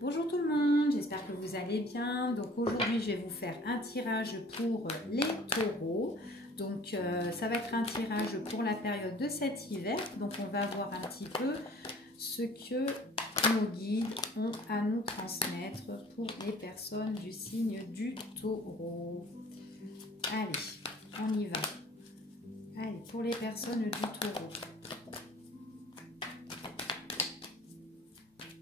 Bonjour tout le monde, j'espère que vous allez bien. Donc aujourd'hui, je vais vous faire un tirage pour les taureaux. Donc ça va être un tirage pour la période de cet hiver. Donc on va voir un petit peu ce que nos guides ont à nous transmettre pour les personnes du signe du taureau. Allez, on y va. Allez, pour les personnes du taureau.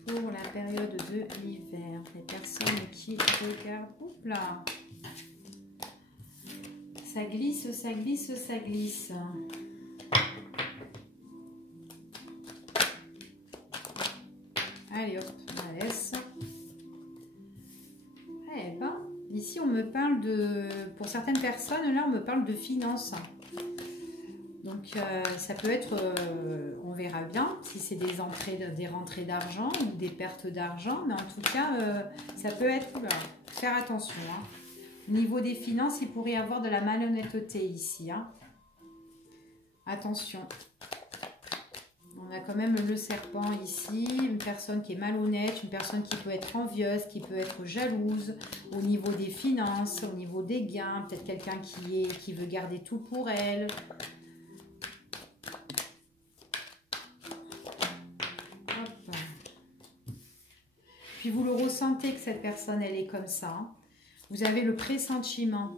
Pour la période de l'hiver, les personnes qui regardent, oups là, ça glisse, ça glisse, ça glisse. Allez hop, on laisse. Eh ben, ici on me parle de, pour certaines personnes, là on me parle de finances. Donc ça peut être, on verra bien si c'est des rentrées d'argent ou des pertes d'argent, mais en tout cas ça peut être, faire attention. Hein. Au niveau des finances, il pourrait y avoir de la malhonnêteté ici. Hein. Attention. On a quand même le serpent ici, une personne qui est malhonnête, une personne qui peut être envieuse, qui peut être jalouse au niveau des finances, au niveau des gains, peut-être quelqu'un qui veut garder tout pour elle. Puis vous le ressentez que cette personne, elle est comme ça. Hein. Vous avez le pressentiment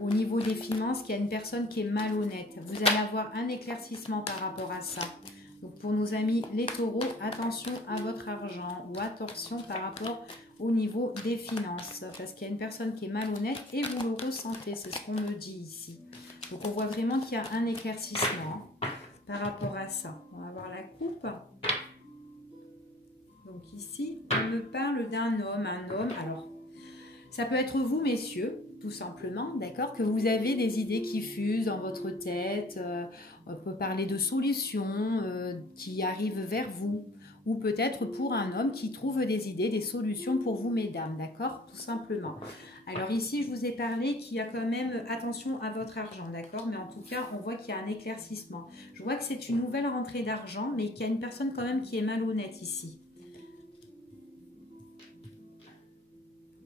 au niveau des finances qu'il y a une personne qui est malhonnête. Vous allez avoir un éclaircissement par rapport à ça. Donc pour nos amis les taureaux, attention à votre argent ou attention par rapport au niveau des finances. Parce qu'il y a une personne qui est malhonnête et vous le ressentez, c'est ce qu'on me dit ici. Donc on voit vraiment qu'il y a un éclaircissement par rapport à ça. On va voir la coupe. Donc ici, on me parle d'un homme, alors ça peut être vous messieurs, tout simplement, d'accord, que vous avez des idées qui fusent dans votre tête, on peut parler de solutions qui arrivent vers vous, ou peut-être pour un homme qui trouve des idées, des solutions pour vous mesdames, d'accord, tout simplement. Alors ici, je vous ai parlé qu'il y a quand même attention à votre argent, d'accord, mais en tout cas, on voit qu'il y a un éclaircissement. Je vois que c'est une nouvelle rentrée d'argent, mais qu'il y a une personne quand même qui est malhonnête ici.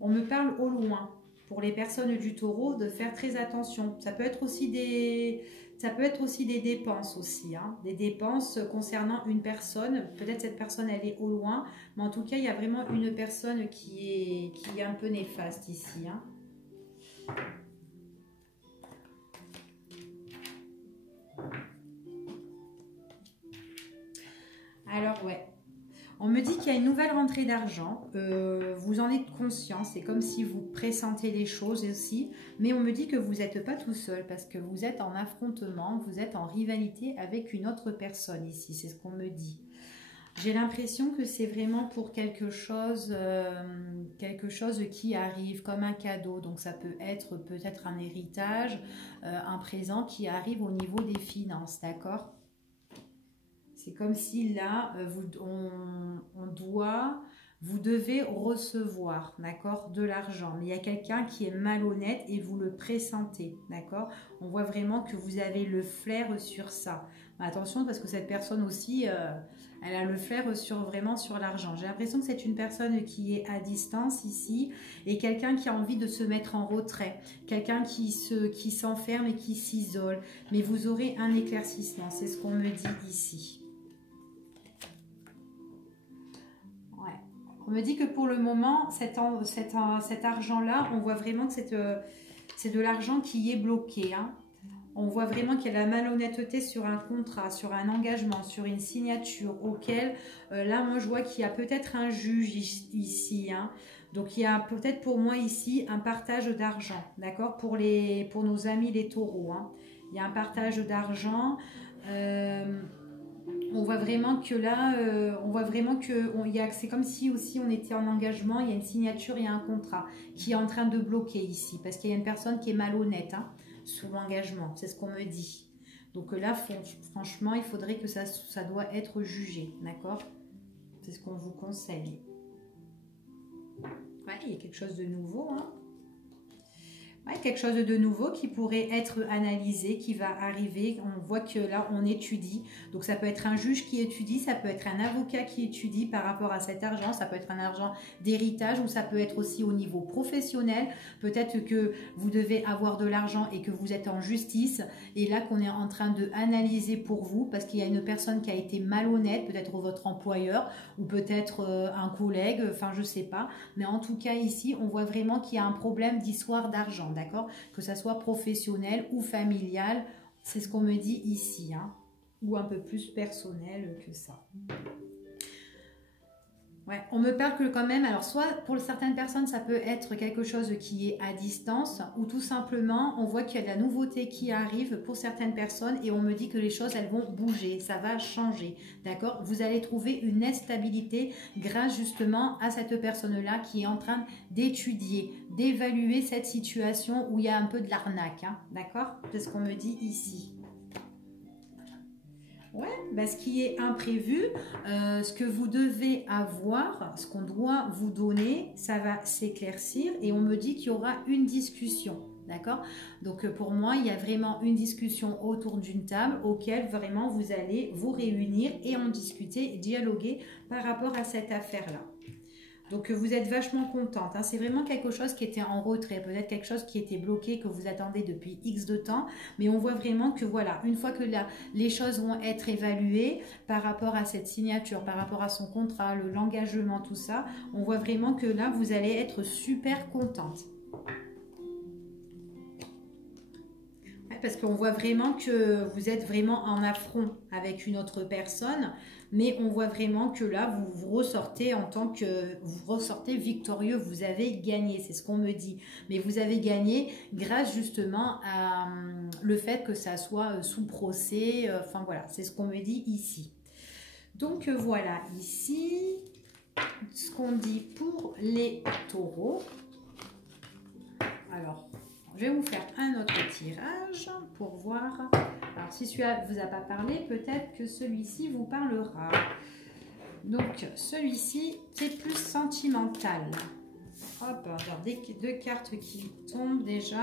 On me parle au loin, pour les personnes du taureau, de faire très attention. Ça peut être aussi des dépenses aussi, hein, des dépenses concernant une personne. Peut-être cette personne, elle est au loin, mais en tout cas, il y a vraiment une personne qui est un peu néfaste ici. Hein. Alors, ouais. On me dit qu'il y a une nouvelle rentrée d'argent, vous en êtes conscient, c'est comme si vous pressentez les choses aussi, mais on me dit que vous n'êtes pas tout seul parce que vous êtes en affrontement, vous êtes en rivalité avec une autre personne ici, c'est ce qu'on me dit. J'ai l'impression que c'est vraiment pour quelque chose qui arrive comme un cadeau, donc ça peut être peut-être un héritage, un présent qui arrive au niveau des finances, d'accord ? C'est comme si là, vous devez recevoir, d'accord, de l'argent. Mais il y a quelqu'un qui est malhonnête et vous le pressentez, d'accord. On voit vraiment que vous avez le flair sur ça. Attention parce que cette personne aussi, elle a le flair vraiment sur l'argent. J'ai l'impression que c'est une personne qui est à distance ici et quelqu'un qui a envie de se mettre en retrait. Quelqu'un qui s'enferme et qui s'isole. Mais vous aurez un éclaircissement, c'est ce qu'on me dit ici. On me dit que pour le moment, cet argent-là, on voit vraiment que c'est de l'argent qui est bloqué. Hein. On voit vraiment qu'il y a de la malhonnêteté sur un contrat, sur un engagement, sur une signature auquel, là, moi, je vois qu'il y a peut-être un juge ici. Hein. Donc, il y a peut-être pour moi ici un partage d'argent, d'accord, pour nos amis les taureaux. Hein. Il y a un partage d'argent. On voit vraiment que là, c'est comme si aussi on était en engagement, il y a une signature, il y a un contrat qui est en train de bloquer ici, parce qu'il y a une personne qui est malhonnête hein, sous l'engagement, c'est ce qu'on me dit. Donc là, franchement, il faudrait que ça doit être jugé, d'accord? C'est ce qu'on vous conseille. Ouais, il y a quelque chose de nouveau, hein. Ouais, quelque chose de nouveau qui pourrait être analysé, qui va arriver. On voit que là, on étudie. Donc, ça peut être un juge qui étudie, ça peut être un avocat qui étudie par rapport à cet argent. Ça peut être un argent d'héritage ou ça peut être aussi au niveau professionnel. Peut-être que vous devez avoir de l'argent et que vous êtes en justice. Et là, qu'on est en train de analyser pour vous parce qu'il y a une personne qui a été malhonnête, peut-être votre employeur ou peut-être un collègue, enfin, je sais pas. Mais en tout cas, ici, on voit vraiment qu'il y a un problème d'histoire d'argent. D'accord, que ça soit professionnel ou familial, c'est ce qu'on me dit ici, hein, ou un peu plus personnel que ça. Ouais, on me parle que quand même, alors soit pour certaines personnes ça peut être quelque chose qui est à distance ou tout simplement on voit qu'il y a de la nouveauté qui arrive pour certaines personnes et on me dit que les choses elles vont bouger, ça va changer, d'accord? Vous allez trouver une stabilité grâce justement à cette personne-là qui est en train d'étudier, d'évaluer cette situation où il y a un peu de l'arnaque, hein, d'accord? C'est ce qu'on me dit ici. Ouais, bah ce qui est imprévu, ce que vous devez avoir, ce qu'on doit vous donner, ça va s'éclaircir et on me dit qu'il y aura une discussion. D'accord? Donc pour moi, il y a vraiment une discussion autour d'une table auquel vraiment vous allez vous réunir et en discuter, dialoguer par rapport à cette affaire-là. Donc vous êtes vachement contente, hein. C'est vraiment quelque chose qui était en retrait, peut-être quelque chose qui était bloqué, que vous attendez depuis X de temps, mais on voit vraiment que voilà, une fois que les choses vont être évaluées par rapport à cette signature, par rapport à son contrat, l'engagement, tout ça, on voit vraiment que là, vous allez être super contente. Parce qu'on voit vraiment que vous êtes vraiment en affront avec une autre personne, mais on voit vraiment que là, vous ressortez en tant que, vous ressortez victorieux, vous avez gagné, c'est ce qu'on me dit. Mais vous avez gagné grâce justement à le fait que ça soit sous procès, enfin voilà, c'est ce qu'on me dit ici. Donc voilà, ici, ce qu'on dit pour les taureaux. Alors, je vais vous faire un autre tirage pour voir. Alors, si celui-là ne vous a pas parlé, peut-être que celui-ci vous parlera. Donc, celui-ci, c'est plus sentimental. Hop, alors deux cartes qui tombent déjà.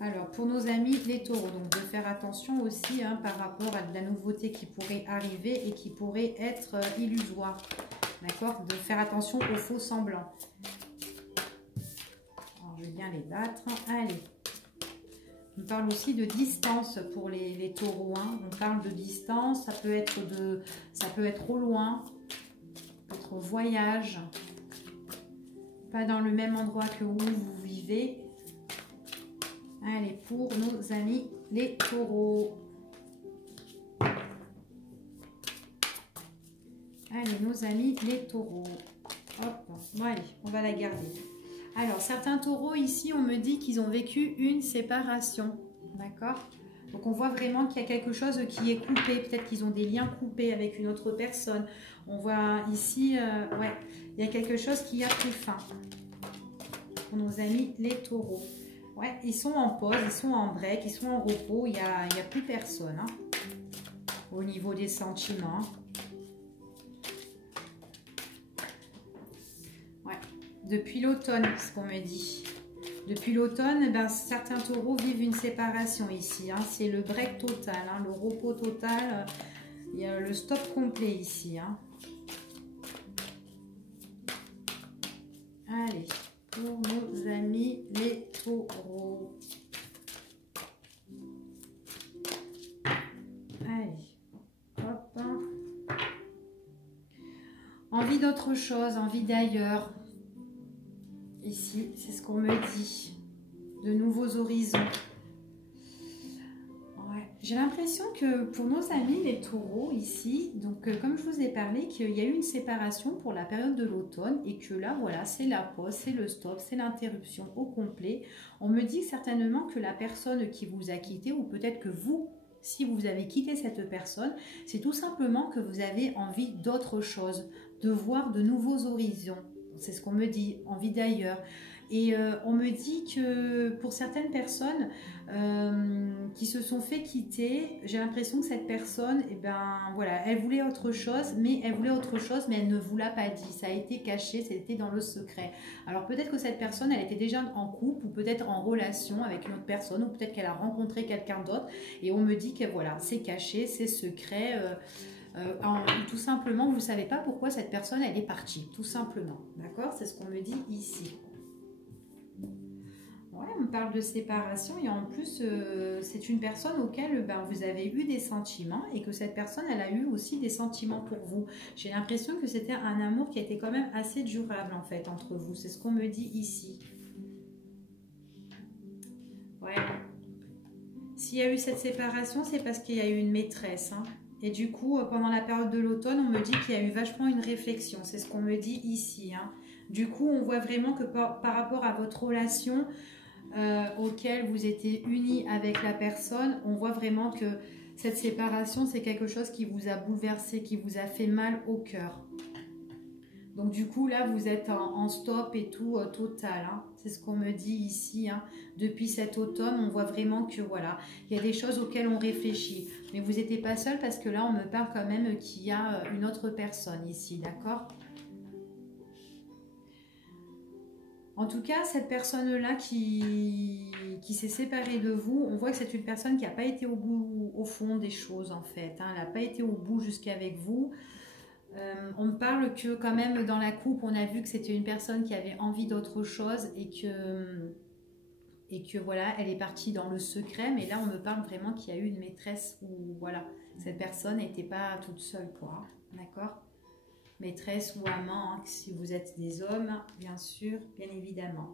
Alors, pour nos amis les taureaux, donc de faire attention aussi hein, par rapport à de la nouveauté qui pourrait arriver et qui pourrait être illusoire. D'accord? De faire attention aux faux semblants. Je vais bien les battre. Allez. On parle aussi de distance pour les taureaux. Hein. On parle de distance. Ça peut être au loin. Votre voyage. Pas dans le même endroit que où vous vivez. Allez, pour nos amis les taureaux. Allez, nos amis les taureaux. Hop. Bon, allez, on va la garder. Alors, certains taureaux ici, on me dit qu'ils ont vécu une séparation. D'accord? Donc, on voit vraiment qu'il y a quelque chose qui est coupé. Peut-être qu'ils ont des liens coupés avec une autre personne. On voit ici, ouais, il y a quelque chose qui a pris fin. Pour nos amis les taureaux. Ouais, ils sont en pause, ils sont en break, ils sont en repos. Il n'y a plus personne hein, au niveau des sentiments. Depuis l'automne, ce qu'on me dit. Depuis l'automne, ben, certains taureaux vivent une séparation ici. Hein. C'est le break total, hein, le repos total. Il y a le stop complet ici. Hein. Allez, pour nos amis les taureaux. Allez, hop. Envie d'autre chose, envie d'ailleurs. Ici, c'est ce qu'on me dit. De nouveaux horizons. Ouais. J'ai l'impression que pour nos amis les taureaux ici, donc comme je vous ai parlé, qu'il y a eu une séparation pour la période de l'automne et que là, voilà, c'est la pause, c'est le stop, c'est l'interruption au complet. On me dit certainement que la personne qui vous a quitté ou peut-être que vous, si vous avez quitté cette personne, c'est tout simplement que vous avez envie d'autre chose, de voir de nouveaux horizons. C'est ce qu'on me dit, envie d'ailleurs. Et on me dit que pour certaines personnes qui se sont fait quitter, j'ai l'impression que cette personne, eh ben, voilà, elle voulait autre chose, mais elle ne vous l'a pas dit. Ça a été caché, c'était dans le secret. Alors peut-être que cette personne, elle était déjà en couple ou peut-être en relation avec une autre personne ou peut-être qu'elle a rencontré quelqu'un d'autre. Et on me dit que voilà, c'est caché, c'est secret. Tout simplement, vous ne savez pas pourquoi cette personne, elle est partie. Tout simplement. D'accord? C'est ce qu'on me dit ici. Ouais, on me parle de séparation et en plus, c'est une personne auquel ben, vous avez eu des sentiments et que cette personne, elle a eu aussi des sentiments pour vous. J'ai l'impression que c'était un amour qui était quand même assez durable en fait entre vous. C'est ce qu'on me dit ici. Ouais. S'il y a eu cette séparation, c'est parce qu'il y a eu une maîtresse. Hein. Et du coup, pendant la période de l'automne, on me dit qu'il y a eu vachement une réflexion. C'est ce qu'on me dit ici. Hein. Du coup, on voit vraiment que par rapport à votre relation auquel vous étiez unis avec la personne, on voit vraiment que cette séparation, c'est quelque chose qui vous a bouleversé, qui vous a fait mal au cœur. Donc du coup, là, vous êtes en stop et tout total. Hein. C'est ce qu'on me dit ici. Hein. Depuis cet automne, on voit vraiment que voilà, il y a des choses auxquelles on réfléchit. Mais vous n'étiez pas seul parce que là, on me parle quand même qu'il y a une autre personne ici, d'accord ? En tout cas, cette personne-là qui s'est séparée de vous, on voit que c'est une personne qui n'a pas été au fond des choses en fait. Hein. Elle n'a pas été au bout jusqu'avec vous. On me parle que quand même dans la coupe, on a vu que c'était une personne qui avait envie d'autre chose et que voilà, elle est partie dans le secret. Mais là, on me parle vraiment qu'il y a eu une maîtresse où voilà, cette personne n'était pas toute seule quoi. D'accord ? Maîtresse ou amant, hein, si vous êtes des hommes, bien sûr, bien évidemment.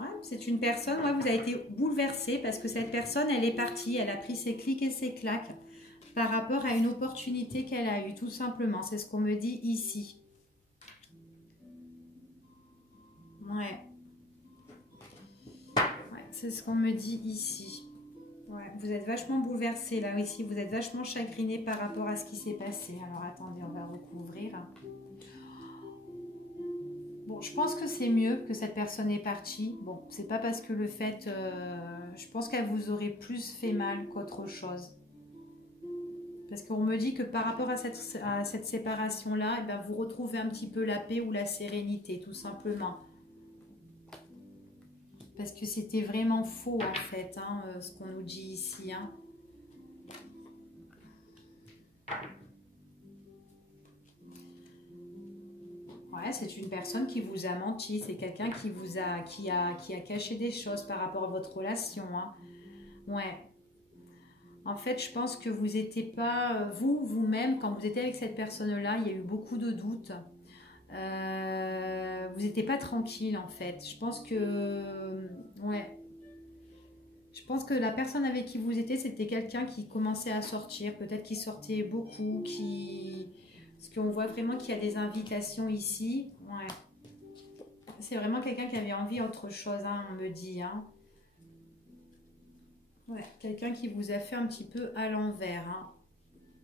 Ouais, c'est une personne, ouais, vous avez été bouleversé parce que cette personne, elle est partie, elle a pris ses clics et ses claques par rapport à une opportunité qu'elle a eue, tout simplement. C'est ce qu'on me dit ici. Ouais. Ouais, c'est ce qu'on me dit ici. Ouais, vous êtes vachement bouleversé là, ici, vous êtes vachement chagriné par rapport à ce qui s'est passé. Alors attendez, on va recouvrir. Bon, je pense que c'est mieux que cette personne est partie. Bon, c'est pas parce que le fait, je pense qu'elle vous aurait plus fait mal qu'autre chose. Parce qu'on me dit que par rapport à cette séparation-là, eh ben, vous retrouvez un petit peu la paix ou la sérénité, tout simplement. Parce que c'était vraiment faux en fait, hein, ce qu'on nous dit ici. Hein. Ouais, c'est une personne qui vous a menti, c'est quelqu'un qui a caché des choses par rapport à votre relation. Hein. Ouais. En fait, je pense que vous n'étiez pas, vous-même, quand vous étiez avec cette personne-là, il y a eu beaucoup de doutes. Vous n'étiez pas tranquille en fait. Je pense que, ouais. Je pense que la personne avec qui vous étiez, c'était quelqu'un qui commençait à sortir, peut-être qui sortait beaucoup, parce qu'on voit vraiment qu'il y a des invitations ici. Ouais. C'est vraiment quelqu'un qui avait envie d'autre chose, hein, on me dit. Hein. Ouais. Quelqu'un qui vous a fait un petit peu à l'envers. Hein.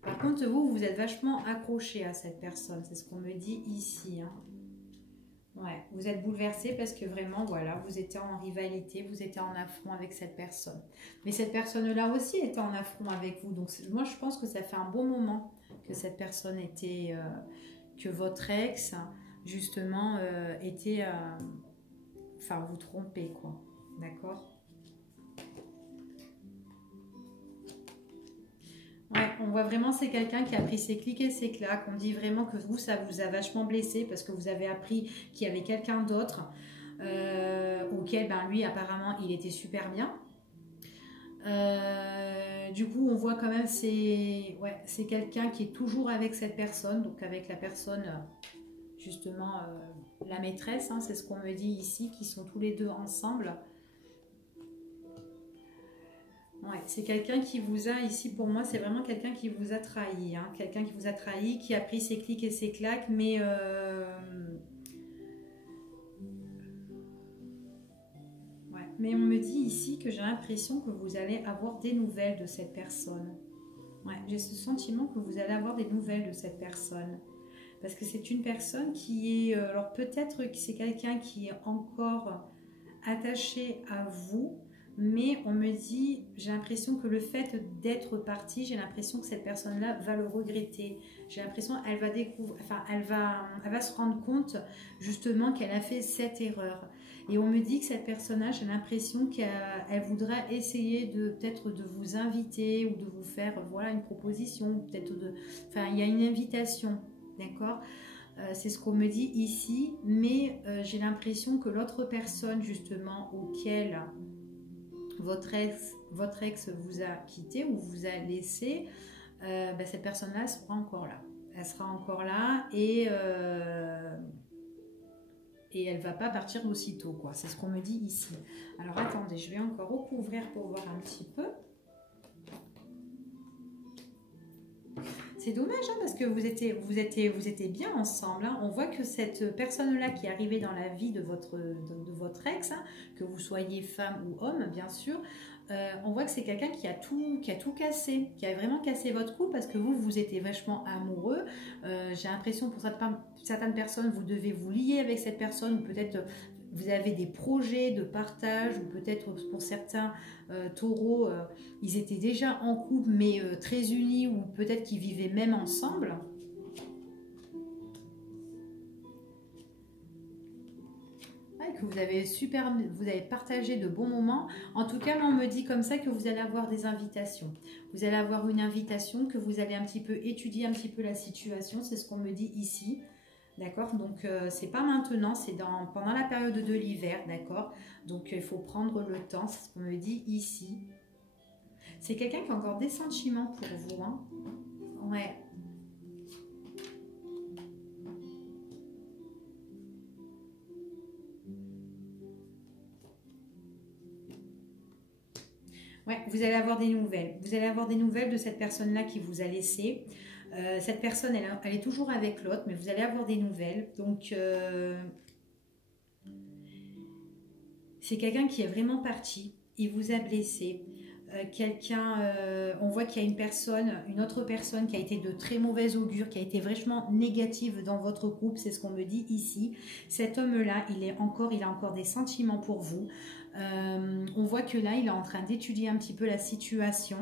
Par contre, vous êtes vachement accroché à cette personne. C'est ce qu'on me dit ici. Hein. Ouais, vous êtes bouleversé parce que vraiment, voilà, vous étiez en rivalité, vous étiez en affront avec cette personne. Mais cette personne-là aussi était en affront avec vous. Donc, moi, je pense que ça fait un bon moment que cette personne était, que votre ex, justement, était, enfin, vous trompez, quoi. D'accord ? Ouais, on voit vraiment c'est quelqu'un qui a pris ses clics et ses claques. On dit vraiment que vous, ça vous a vachement blessé parce que vous avez appris qu'il y avait quelqu'un d'autre auquel, ben, lui, apparemment, il était super bien. Du coup, on voit quand même c'est quelqu'un qui est toujours avec cette personne, donc avec la personne, justement, la maîtresse, hein, c'est ce qu'on me dit ici, qui sont tous les deux ensemble. Ouais, c'est quelqu'un qui vous a, ici pour moi, c'est vraiment quelqu'un qui vous a trahi. Hein, quelqu'un qui vous a trahi, qui a pris ses clics et ses claques, mais... Ouais, mais on me dit ici que j'ai l'impression que vous allez avoir des nouvelles de cette personne. Ouais, j'ai ce sentiment que vous allez avoir des nouvelles de cette personne. Parce que c'est une personne qui est... alors peut-être que c'est quelqu'un qui est encore attaché à vous, mais on me dit, j'ai l'impression que le fait d'être parti, j'ai l'impression que cette personne-là va le regretter. J'ai l'impression qu'elle va découvrir, enfin, elle va se rendre compte justement qu'elle a fait cette erreur. Et on me dit que cette personne-là, j'ai l'impression qu'elle voudra essayer de peut-être de vous inviter ou de vous faire, voilà, une proposition, peut-être de, enfin, il y a une invitation, d'accord? C'est ce qu'on me dit ici, mais j'ai l'impression que l'autre personne justement auquel votre ex vous a quitté ou vous a laissé, ben, cette personne-là sera encore là. Elle sera encore là et elle va pas partir aussitôt, quoi. C'est ce qu'on me dit ici. Alors attendez, je vais encore recouvrir pour voir un petit peu. C'est dommage hein, parce que vous étiez bien ensemble. Hein. On voit que cette personne-là qui est arrivée dans la vie de votre ex, hein, que vous soyez femme ou homme, bien sûr, on voit que c'est quelqu'un qui a tout cassé, qui a vraiment cassé votre couple parce que vous étiez vachement amoureux. J'ai l'impression pour certaines personnes, vous devez vous lier avec cette personne ou peut-être vous avez des projets de partage ou peut-être pour certains taureaux, ils étaient déjà en couple mais très unis ou peut-être qu'ils vivaient même ensemble. Ouais, que vous avez partagé de bons moments. En tout cas, on me dit comme ça que vous allez avoir des invitations. Vous allez avoir une invitation, que vous allez un petit peu étudier un petit peu la situation. C'est ce qu'on me dit ici. D'accord, donc c'est pas maintenant, c'est pendant la période de l'hiver, d'accord. Donc il faut prendre le temps, c'est ce qu'on me dit ici. C'est quelqu'un qui a encore des sentiments pour vous, hein. Ouais. Ouais, vous allez avoir des nouvelles. Vous allez avoir des nouvelles de cette personne-là qui vous a laissé. Cette personne, elle est toujours avec l'autre, mais vous allez avoir des nouvelles. Donc, c'est quelqu'un qui est vraiment parti. Il vous a blessé. On voit qu'il y a une autre personne qui a été de très mauvaise augure, qui a été vraiment négative dans votre couple. C'est ce qu'on me dit ici. Cet homme-là, il a encore des sentiments pour vous. On voit que là, il est en train d'étudier un petit peu la situation.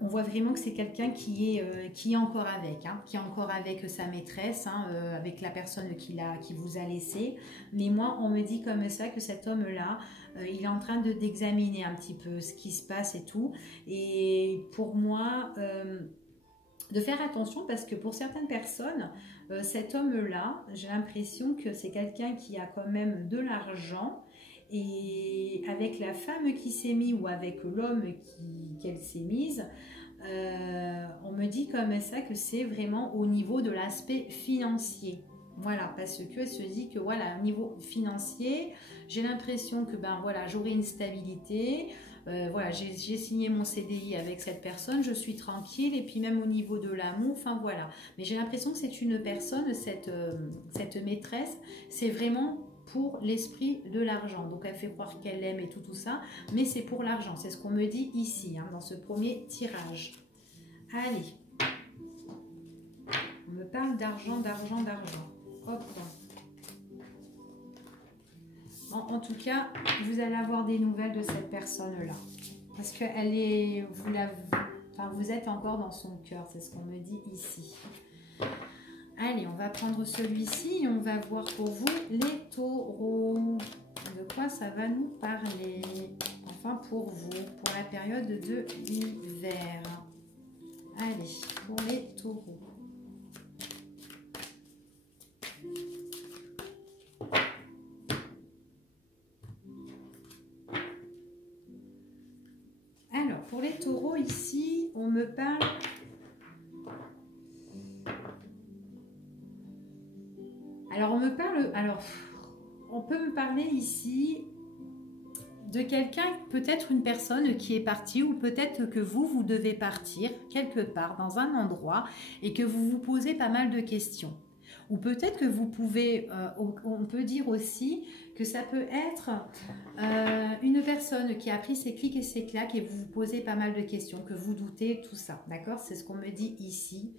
On voit vraiment que c'est quelqu'un qui est encore avec, hein, qui est encore avec sa maîtresse, hein, avec la personne qui vous a laissé. Mais moi, on me dit comme ça que cet homme-là, il est en train d'examiner un petit peu ce qui se passe et tout. Et pour moi, de faire attention parce que pour certaines personnes, cet homme-là, j'ai l'impression que c'est quelqu'un qui a quand même de l'argent. Et avec la femme qui s'est mise ou avec l'homme qu'elle s'est mise, on me dit comme ça que c'est vraiment au niveau de l'aspect financier. Voilà, parce qu'elle se dit que voilà, au niveau financier, j'ai l'impression que ben voilà, j'aurai une stabilité. Voilà, j'ai signé mon CDI avec cette personne, je suis tranquille et puis même au niveau de l'amour, enfin voilà. Mais j'ai l'impression que c'est une personne, cette maîtresse, c'est vraiment pour l'esprit de l'argent. Donc elle fait croire qu'elle aime et tout ça, mais c'est pour l'argent. C'est ce qu'on me dit ici, hein, dans ce premier tirage. Allez. On me parle d'argent, d'argent, d'argent. Hop. Bon, en tout cas, vous allez avoir des nouvelles de cette personne-là. Parce que vous êtes encore dans son cœur, c'est ce qu'on me dit ici. Allez, on va prendre celui-ci et on va voir pour vous les taureaux. De quoi ça va nous parler? Enfin, pour vous, pour la période de l'hiver. Allez, pour les taureaux. Alors, pour les taureaux, ici, on me parle... Alors, on peut me parler ici de quelqu'un, peut-être une personne qui est partie ou peut-être que vous devez partir quelque part dans un endroit et que vous vous posez pas mal de questions. Ou peut-être que vous pouvez, on peut dire aussi que ça peut être une personne qui a pris ses clics et ses claques et vous vous posez pas mal de questions, que vous doutez, tout ça. D'accord? C'est ce qu'on me dit ici.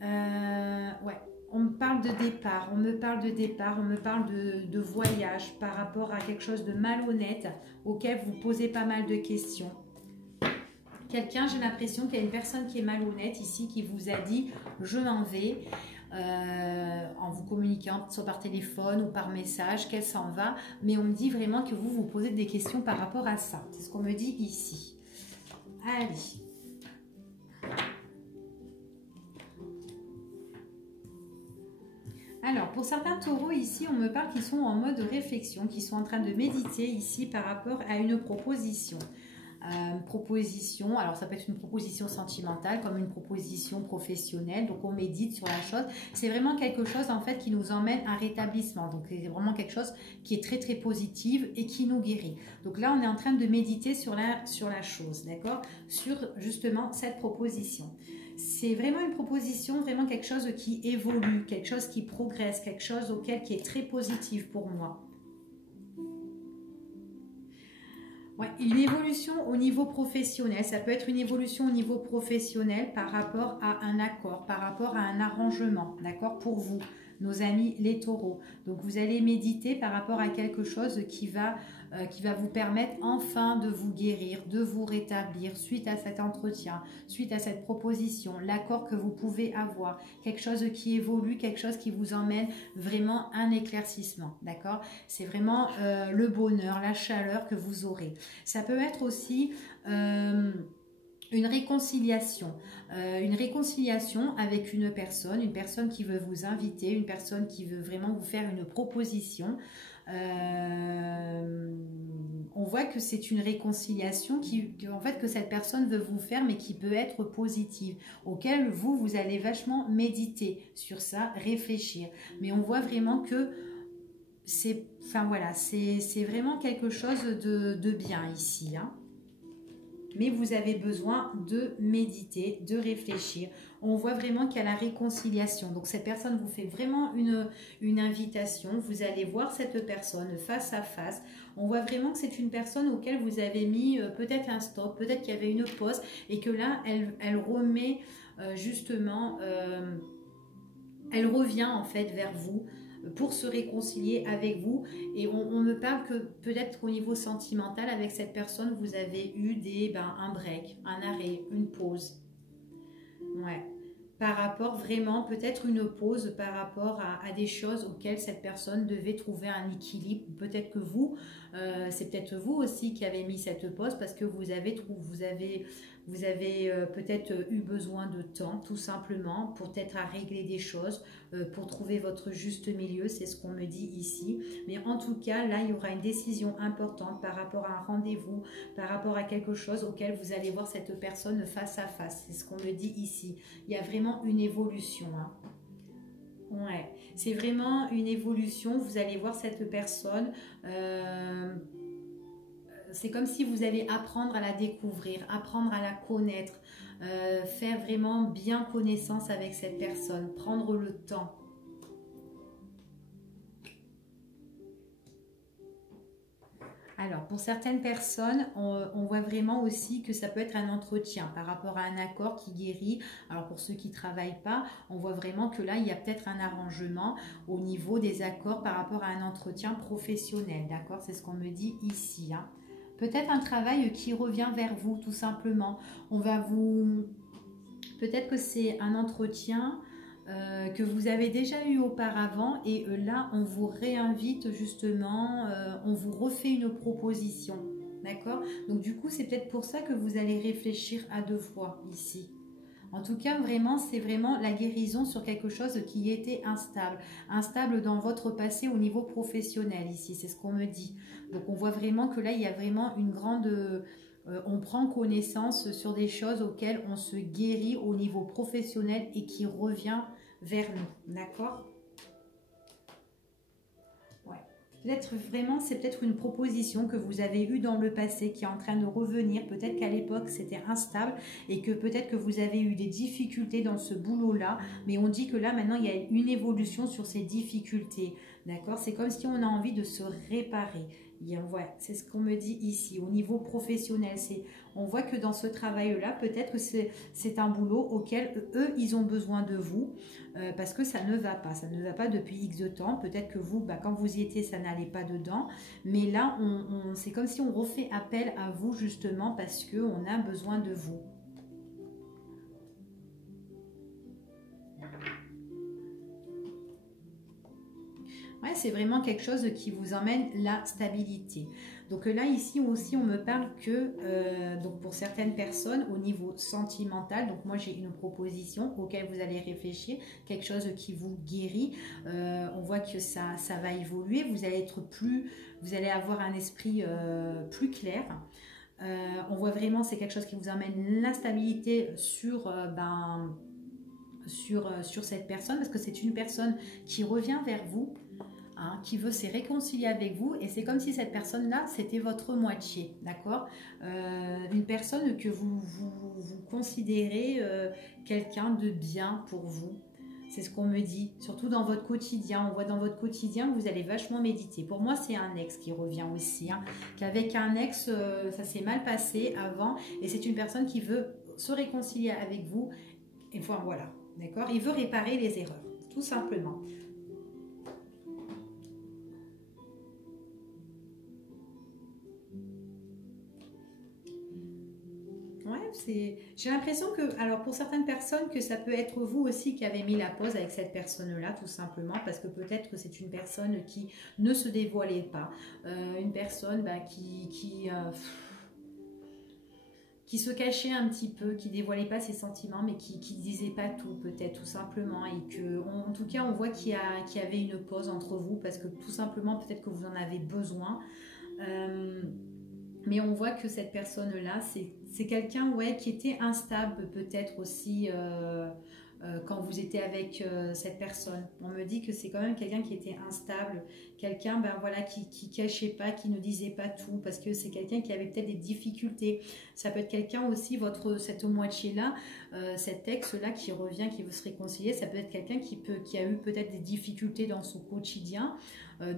Ouais. On me parle de départ, on me parle de départ, on me parle de voyage par rapport à quelque chose de malhonnête auquel vous posez pas mal de questions. Quelqu'un, j'ai l'impression qu'il y a une personne qui est malhonnête ici, qui vous a dit « je m'en vais ». En vous communiquant soit par téléphone ou par message qu'elle s'en va, mais on me dit vraiment que vous posez des questions par rapport à ça. C'est ce qu'on me dit ici. Allez. Alors, pour certains taureaux ici, on me parle qu'ils sont en mode réflexion, qu'ils sont en train de méditer ici par rapport à une proposition. Proposition, alors ça peut être une proposition sentimentale comme une proposition professionnelle, donc on médite sur la chose. C'est vraiment quelque chose en fait qui nous emmène à un rétablissement, donc c'est vraiment quelque chose qui est très très positif et qui nous guérit. Donc là on est en train de méditer sur la chose, d'accord, sur justement cette proposition. C'est vraiment une proposition, vraiment quelque chose qui évolue, quelque chose qui progresse, quelque chose qui est très positif pour moi. Ouais, une évolution au niveau professionnel, ça peut être une évolution au niveau professionnel par rapport à un accord, par rapport à un arrangement, d'accord, pour vous, nos amis les taureaux. Donc vous allez méditer par rapport à quelque chose qui va vous permettre enfin de vous guérir, de vous rétablir suite à cet entretien, suite à cette proposition, l'accord que vous pouvez avoir, quelque chose qui évolue, quelque chose qui vous emmène vraiment un éclaircissement, d'accord? C'est vraiment le bonheur, la chaleur que vous aurez. Ça peut être aussi une réconciliation avec une personne qui veut vous inviter, une personne qui veut vraiment vous faire une proposition. On voit que c'est une réconciliation en fait, que cette personne veut vous faire, mais qui peut être positive, auquel vous allez vachement méditer sur ça, réfléchir. Mais on voit vraiment que c'est vraiment quelque chose de bien ici, hein. Mais vous avez besoin de méditer, de réfléchir. On voit vraiment qu'il y a la réconciliation. Donc cette personne vous fait vraiment une invitation. Vous allez voir cette personne face à face. On voit vraiment que c'est une personne auquel vous avez mis peut-être un stop, peut-être qu'il y avait une pause et que là, elle remet justement, elle revient en fait vers vous pour se réconcilier avec vous. Et on me parle que peut-être qu'au niveau sentimental, avec cette personne, vous avez eu un break, un arrêt, une pause. Ouais. Par rapport vraiment, peut-être une pause par rapport à des choses auxquelles cette personne devait trouver un équilibre. Peut-être que vous, c'est peut-être vous aussi qui avez mis cette pause parce que vous avez peut-être eu besoin de temps, tout simplement, pour peut-être à régler des choses, pour trouver votre juste milieu, c'est ce qu'on me dit ici. Mais en tout cas, là, il y aura une décision importante par rapport à un rendez-vous, par rapport à quelque chose auquel vous allez voir cette personne face à face. C'est ce qu'on me dit ici. Il y a vraiment une évolution, hein. Ouais, c'est vraiment une évolution. Vous allez voir cette personne... c'est comme si vous allez apprendre à la découvrir, apprendre à la connaître, faire vraiment bien connaissance avec cette personne, prendre le temps. Alors, pour certaines personnes, on voit vraiment aussi que ça peut être un entretien par rapport à un accord qui guérit. Alors, pour ceux qui ne travaillent pas, on voit vraiment que là, il y a peut-être un arrangement au niveau des accords par rapport à un entretien professionnel. D'accord? C'est ce qu'on me dit ici, hein. Peut-être un travail qui revient vers vous, tout simplement. Peut-être que c'est un entretien que vous avez déjà eu auparavant et là, on vous réinvite justement, on vous refait une proposition. D'accord? Donc du coup, c'est peut-être pour ça que vous allez réfléchir à deux fois ici. En tout cas, vraiment, c'est vraiment la guérison sur quelque chose qui était instable. Instable dans votre passé au niveau professionnel ici, c'est ce qu'on me dit. Donc on voit vraiment que là, il y a vraiment une grande... on prend connaissance sur des choses auxquelles on se guérit au niveau professionnel et qui revient vers nous. D'accord? Peut-être vraiment, c'est peut-être une proposition que vous avez eue dans le passé qui est en train de revenir. Peut-être qu'à l'époque, c'était instable et que peut-être que vous avez eu des difficultés dans ce boulot-là. Mais on dit que là, maintenant, il y a une évolution sur ces difficultés. D'accord? C'est comme si on a envie de se réparer. Ouais, c'est ce qu'on me dit ici. Au niveau professionnel, on voit que dans ce travail-là, peut-être que c'est un boulot auquel eux, ils ont besoin de vous parce que ça ne va pas. Ça ne va pas depuis X de temps. Peut-être que vous, bah, quand vous y étiez, ça n'allait pas dedans. Mais là, c'est comme si on refait appel à vous justement parce qu'on a besoin de vous. Ouais, c'est vraiment quelque chose qui vous emmène la stabilité. Donc là, ici aussi, on me parle que donc pour certaines personnes, au niveau sentimental, donc moi j'ai une proposition auquel vous allez réfléchir, quelque chose qui vous guérit. On voit que ça va évoluer, vous allez avoir un esprit plus clair. On voit vraiment c'est quelque chose qui vous amène la stabilité sur cette personne, parce que c'est une personne qui revient vers vous, hein, qui veut se réconcilier avec vous, et c'est comme si cette personne-là, c'était votre moitié, d'accord, une personne que vous considérez quelqu'un de bien pour vous. C'est ce qu'on me dit, surtout dans votre quotidien. On voit dans votre quotidien que vous allez vachement méditer. Pour moi, c'est un ex qui revient aussi, hein, qu'avec un ex, ça s'est mal passé avant, et c'est une personne qui veut se réconcilier avec vous, et enfin, voilà, d'accord, il veut réparer les erreurs, tout simplement. Ouais, j'ai l'impression que, alors pour certaines personnes, que ça peut être vous aussi qui avez mis la pause avec cette personne-là, tout simplement, parce que peut-être que c'est une personne qui ne se dévoilait pas, une personne bah, qui se cachait un petit peu, qui dévoilait pas ses sentiments, mais qui disait pas tout, peut-être tout simplement, et que, en tout cas, on voit qu'il y avait une pause entre vous, parce que tout simplement, peut-être que vous en avez besoin. Euh, mais on voit que cette personne-là, c'est quelqu'un, ouais, qui était instable peut-être aussi quand vous étiez avec cette personne. On me dit que c'est quand même quelqu'un qui était instable, quelqu'un ben, voilà, qui cachait pas, qui ne disait pas tout, parce que c'est quelqu'un qui avait peut-être des difficultés. Ça peut être quelqu'un aussi, cette moitié-là, cet ex-là qui revient, qui veut se réconcilier, ça peut être quelqu'un qui a eu peut-être des difficultés dans son quotidien,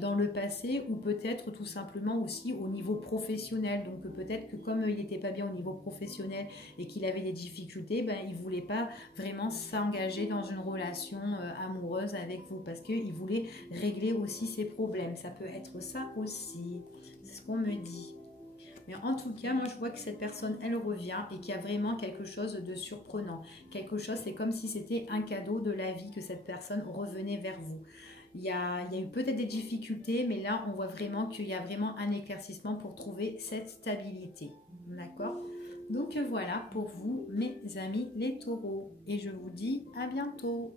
dans le passé, ou peut-être tout simplement aussi au niveau professionnel. Donc peut-être que comme il n'était pas bien au niveau professionnel et qu'il avait des difficultés, ben, il ne voulait pas vraiment s'engager dans une relation amoureuse avec vous, parce qu'il voulait régler aussi ses problèmes. Ça peut être ça aussi, c'est ce qu'on me dit. Mais en tout cas, moi je vois que cette personne, elle revient et qu'il y a vraiment quelque chose de surprenant. Quelque chose, c'est comme si c'était un cadeau de la vie que cette personne revenait vers vous. Il y a eu peut-être des difficultés, mais là, on voit vraiment qu'il y a vraiment un éclaircissement pour trouver cette stabilité. D'accord? Donc voilà pour vous, mes amis les taureaux. Et je vous dis à bientôt.